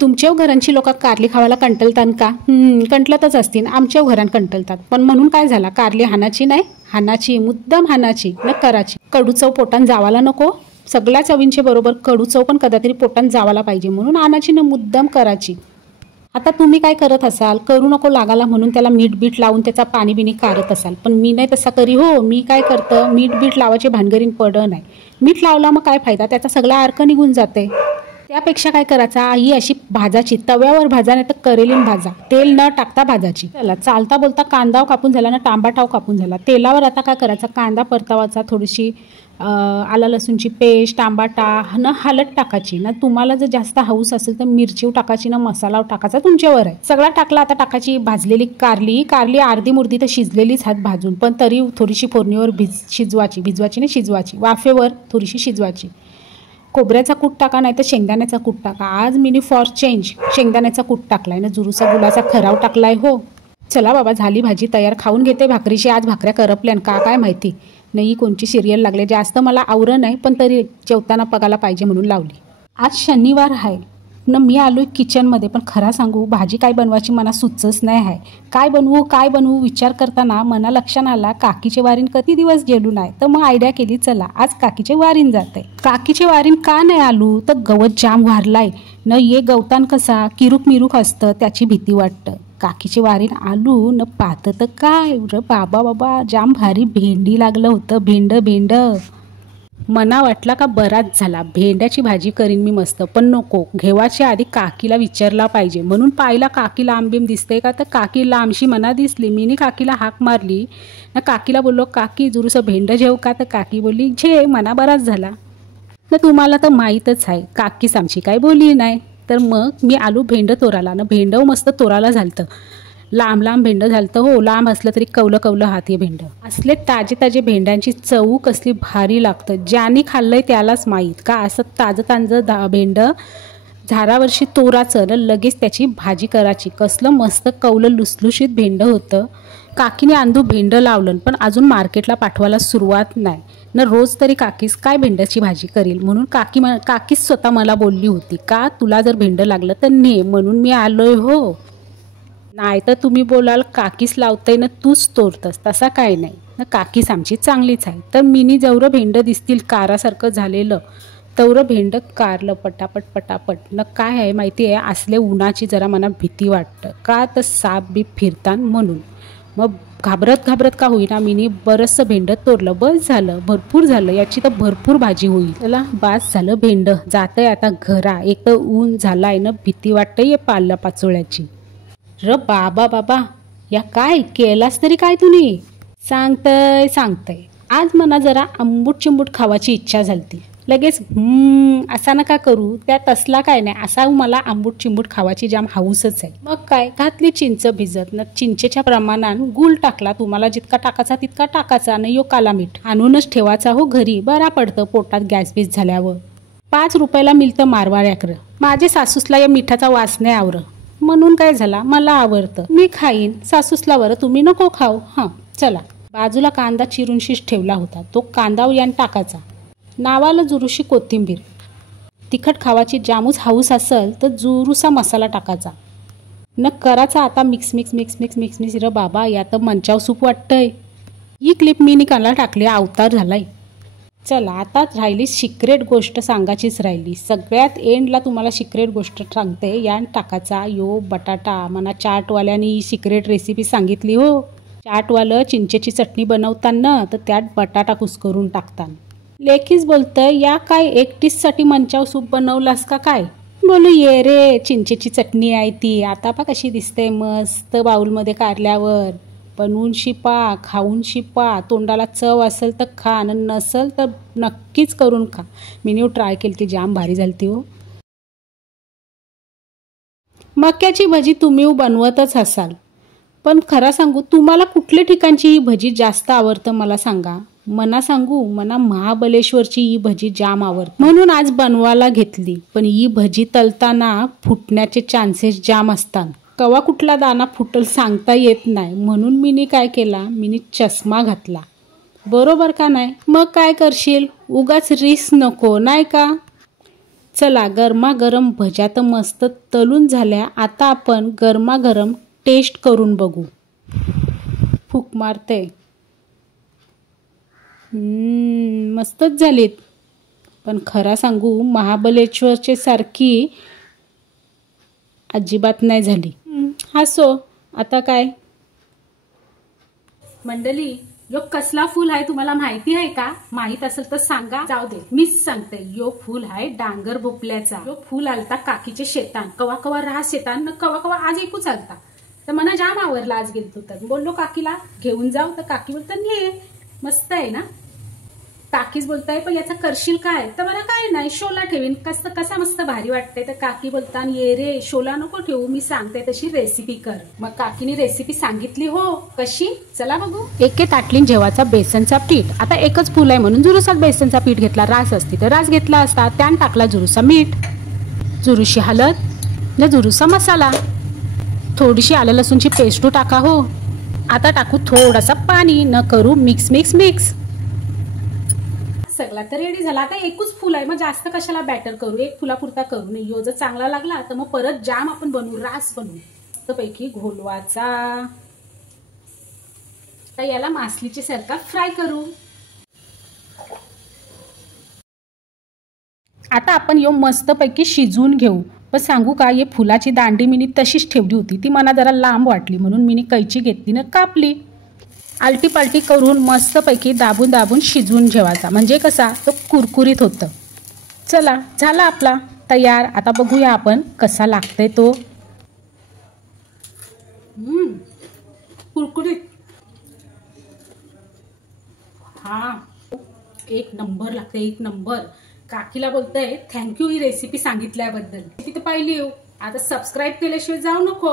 तुमच्या घरांची लोक कारली खावायला कंटलतात का? कंटलतच असतील. आमच्या घरात कंटलतात. पण म्हणून काय झाला, कारली हानाची नाही, हानाची, मुद्दाम हानाची न कराची. कडू चव पोटान जावाला नको. सगळ्या चवींचे बरोबर कडू चव पण कदातरी पोटान जावाला पाहिजे म्हणून आणाची न मुद्दाम कराची. आता तुम्ही काय करत असाल, करू नको लागाला म्हणून त्याला मीठ बीठ लावून त्याचा पाणी बिणी काढत असाल. पण मी नाही तसा करी हो. मी काय करतं, मीठ बीठ लावायचे भानगरीन पड नाही. मीठ लावला मग काय फायदा, त्याचा सगळा अर्क निघून जाते. त्यापेक्षा काय करायचा, ही अशी भाजाची, तव्यावर भाजा नाही तर करेलीन भाजा, तेल न टाकता भाजाची. चला, चालता बोलता कांदा कापून झाला ना, टांबाटाव कापून झाला. तेलावर आता काय करायचा, कांदा परतावाचा, थोडीशी आला लसूणची पेस्ट, टांबाटा न हलत टाकायची ना. तुम्हाला जर जास्त हाऊस असेल तर मिरची टाकायची ना, मसाला टाकायचा, तुमच्यावर आहे. सगळा टाकला. आता टाकायची भाजलेली कारली अर्धी मुर्दी तर शिजलेलीच हात भाजून, पण तरी थोडीशी फोडणीवर शिजवायची नाही, शिजवायची वाफेवर थोडीशी शिजवायची. खोबऱ्याचा कूट टाका नाही तर शेंगदाण्याचा कूट टाका. आज मिनी फॉर चेंज शेंगदाण्याचा कूट टाकलाय ना, जुरूसा गुलाचा खराव टाकलाय हो. चला बाबा, झाली भाजी तयार. खाऊन घेते भाकरीशी. आज भाकऱ्या करपल्यान का काय माहिती नाही. कोणची सिरियल लागले, जास्त मला आवरण नाही पण तरी जेवताना बघायला पाहिजे म्हणून लावली. आज शनिवार आहे न, मी आलोय किचनमध्ये. पण खरा सांगू, भाजी काय बनवायची मला सुचच नाही आहे. काय बनवू विचार करताना मना लक्षात आला, काकीचे वारीन कधी दिवस गेलो नाही. तर मग आयडिया केली, चला आज काकीचे वारीन जाते. काकीचे वारीन का नाही आलो तर गवत जाम वारलाय न. ये गवतान कसा किरूक मिरूक असतं, त्याची भीती वाटतं. काकीचे वारीन आलू न, पाहतं तर काय र बाबा जाम भारी भेंडी लागलं होतं. भेंड मना वाटला का बराच झाला, भेंड्याची भाजी करीन मी मस्त. पण नको, घेवाच्या आधी काकीला विचारला पाहिजे म्हणून पाहिला काकीला आंबीम दिसते का, तर काकी लांबशी मना दिसली. मीनी काकीला हाक मारली ना. काकीला बोललो, काकी जुरूसं भेंड जेव का, तर काकी बोलली झे, मना बराच झाला ना. तुम्हाला तर माहीतच आहे काकीच आमची काय बोलली नाही. तर मग मी आलू भेंड तोराला ना. भेंड मस्त तोराला झालतं, लांब भेंड झालतं हो. लांब असलं तरी कवलं हाती भेंड असले. ताजे भेंड्यांची चव कसली भारी लागतं. ज्याने खाल्लंय त्यालाच माहीत का असं ताजं भेंड झाडावरशी तोराचं न, लगेच त्याची भाजी करायची. कसलं मस्त कवलं लुसलुशीत भेंड होतं. काकीने आंदू भेंड लावलं पण अजून मार्केटला पाठवायला सुरुवात नाही न. रोज तरी काकीस काय भेंड्याची भाजी करील म्हणून काकीच स्वतः मला बोलली होती का, तुला जर भेंड लागलं तर ने, म्हणून मी आलोय हो. नाही तर तुम्ही बोलाल काकीच लावताय ना, तूच तोरतस. तसा काय नाही ना, काकीच आमची चांगलीच आहे. तर मिनी जेवढं भेंड दिसतील कारासारखं झालेलं तेवढं भेंड कारलं पटापट न. काय आहे माहिती आहे, असले उन्हाची जरा मला भीती वाटतं का, तर साप बीप फिरतात म्हणून. मग घाबरत का होईना मिनी बरंचसं भेंड तोरलं. बस झालं, भरपूर झालं, याची तर भरपूर भाजी होईल. चला बास झालं भेंड, जातंय आता घरा. एक तर ऊन झालाय ना, भीती वाटतंय ये पाल्या पाचोळ्याची. र बाबा या काय केलास तरी काय तुम्ही, सांगतय आज मना जरा आंबूट चिंबूट खावाची इच्छा झालती. लगेच असा नका करू, त्या तसला काय नाही, असा मला आंबूट चिंबूट खावाची जाम हाऊसच आहे. मग काय घातली चिंच भिजत न. चिंचेच्या प्रमाणात गुळ टाकला, तुम्हाला जितका टाकायचा तितका टाकायचा न. यो काला मीठ आणूनच ठेवायचा हो घरी, बरा पडतं पोटात गॅस बीस झाल्यावर. 5 रुपयाला मिळतं मारवाड्याकर. माझे सासूसला या मिठाचा वास नाही आवरं म्हणून काय झाला, मला आवडतं मी खाईन. सासूसला वर तुम्ही नको खाऊ. हां चला. बाजूला कांदा चिरून शिश ठेवला होता, तो कांदा यान टाकायचा. नावाला जुरूशी कोथिंबीर. तिखट खावाची जामूस हाऊस असेल तर जुरूसा मसाला टाकायचा न. करायचा आता मिक्स र बाबा. या तर मंचाव सूप वाटतंय. ही क्लिप मी निकाला टाकली, अवतार झालाय. चला आता राहिली सिक्रेट गोष्ट सांगायचीच राहिली. सगळ्यात एंडला तुम्हाला सिक्रेट गोष्ट सांगते. यान टाकायचा यो बटाटा. मला चाटवाल्याने ही सिक्रेट रेसिपी सांगितली हो. चाटवालं चिंचेची चटणी बनवताना तर त्यात बटाटा कुस्करून टाकताना. लेखीच बोलतंय, या काय एकटीचसाठी मंचाव सूप बनवलास का काय. बोलू ये रे, चिंचेची चटणी आहे ती. आता पा कशी दिसते मस्त बाउलमध्ये काढल्यावर. बनवून शिपा, खाऊन शिपा. तोंडाला चव असेल तर खा आणि नसेल तर नक्कीच करून खा. मीनी ट्राय केली ती, जाम भारी झालती हो. मक्याची भजी तुम्ही बनवतच असाल, पण खरं सांगू तुम्हाला कुठल्या ठिकाणची ही भजी जास्त आवडतं मला सांगा. मना सांगू, मना महाबलेश्वरची ही भजी जाम आवडते म्हणून आज बनवायला घेतली. पण ही भजी तलताना फुटण्याचे चान्सेस जाम असतात. कवा कुठला दाना फुटल सांगता येत नाही. म्हणून मीनी काय केला, मीनी चष्मा घातला. बरोबर का नाही. मग काय करशील, उगाच रिस्क नको नाही का. चला, गरमागरम भज्या तर मस्त तळून झाल्या. आता आपण गरमागरम टेस्ट करून बघू. फूक मारते. मस्तच झालीत. पण खरा सांगू, महाबळेश्वरचे सारखी अजिबात नाही झाली. हसो आता काय. मंडळी, यो कसला फूल आहे तुम्हाला माहिती आहे का? माहित असेल तर सांगा. जाऊ दे, मीच सांगते. यो फूल आहे डांगर भोपळ्याचा. यो फूल आलता काकीचे शेतान. कवा कवा राहा शेतान, कवा कवा आज एकूच आलता. तर मना जाम आवरला. आज गेलतो तर बोललो काकीला घेऊन जाऊ. तर काकी बोलतात ये, मस्त आहे ना. काकीच बोलताय पण याचा करशील काय? तर मला काय नाही, शोला ठेवीन. कसा मस्त भारी वाटतंय. तर काकी बोलता ये रे, शोला नको ठेवू, मी सांगते तशी रेसिपी कर. मग काकीने रेसिपी सांगितली. हो, कशी? चला बघू. एक ताटलीन जेवाचा बेसनचा पीठ. आता एकच फुल आहे म्हणून जुरुसात बेसनचा पीठ घेतला. रास असती तर रास घेतला असता. त्यान टाकला जुरुसा मीठ, जुरुशी हळद न जुरुसा मसाला. थोडीशी आलं लसूणची पेस्ट टाका. हो, आता टाकू थोडासा पाणी. न करू मिक्स मिक्स मिक्स. सगळा तर रेडी झाला. आता एकच फुल आहे, मग जास्त कशाला बॅटर करू. एक फुलापुरता करू. नाही यो जर चांगला लागला तर मग परत जाम आपण बनवू, रास बनवू. मस्तपैकी घोलवाचा. तर याला मासलीच्या सारखा फ्राय करू. आता आपण यो मस्तपैकी शिजवून घेऊ. पण सांगू का, ये फुलाची दांडी मी तशीच ठेवली होती. ती मला जरा लांब वाटली म्हणून मी कैची घेतली ना कापली. आलटी पालटी करून मस्तपैकी दाबून दाबून शिजवून ठेवायचा. म्हणजे कसा तो कुरकुरीत होतं. चला, झाला आपला तयार. आता बघूया आपण कसा लागतंय तो. कुरकुरीत. हा, एक नंबर लागते, एक नंबर. काकीला बोलतंय थँक्यू ही रेसिपी सांगितल्याबद्दल. ती तर पाहिली. आता सबस्क्राईब केल्याशिवाय जाऊ नको.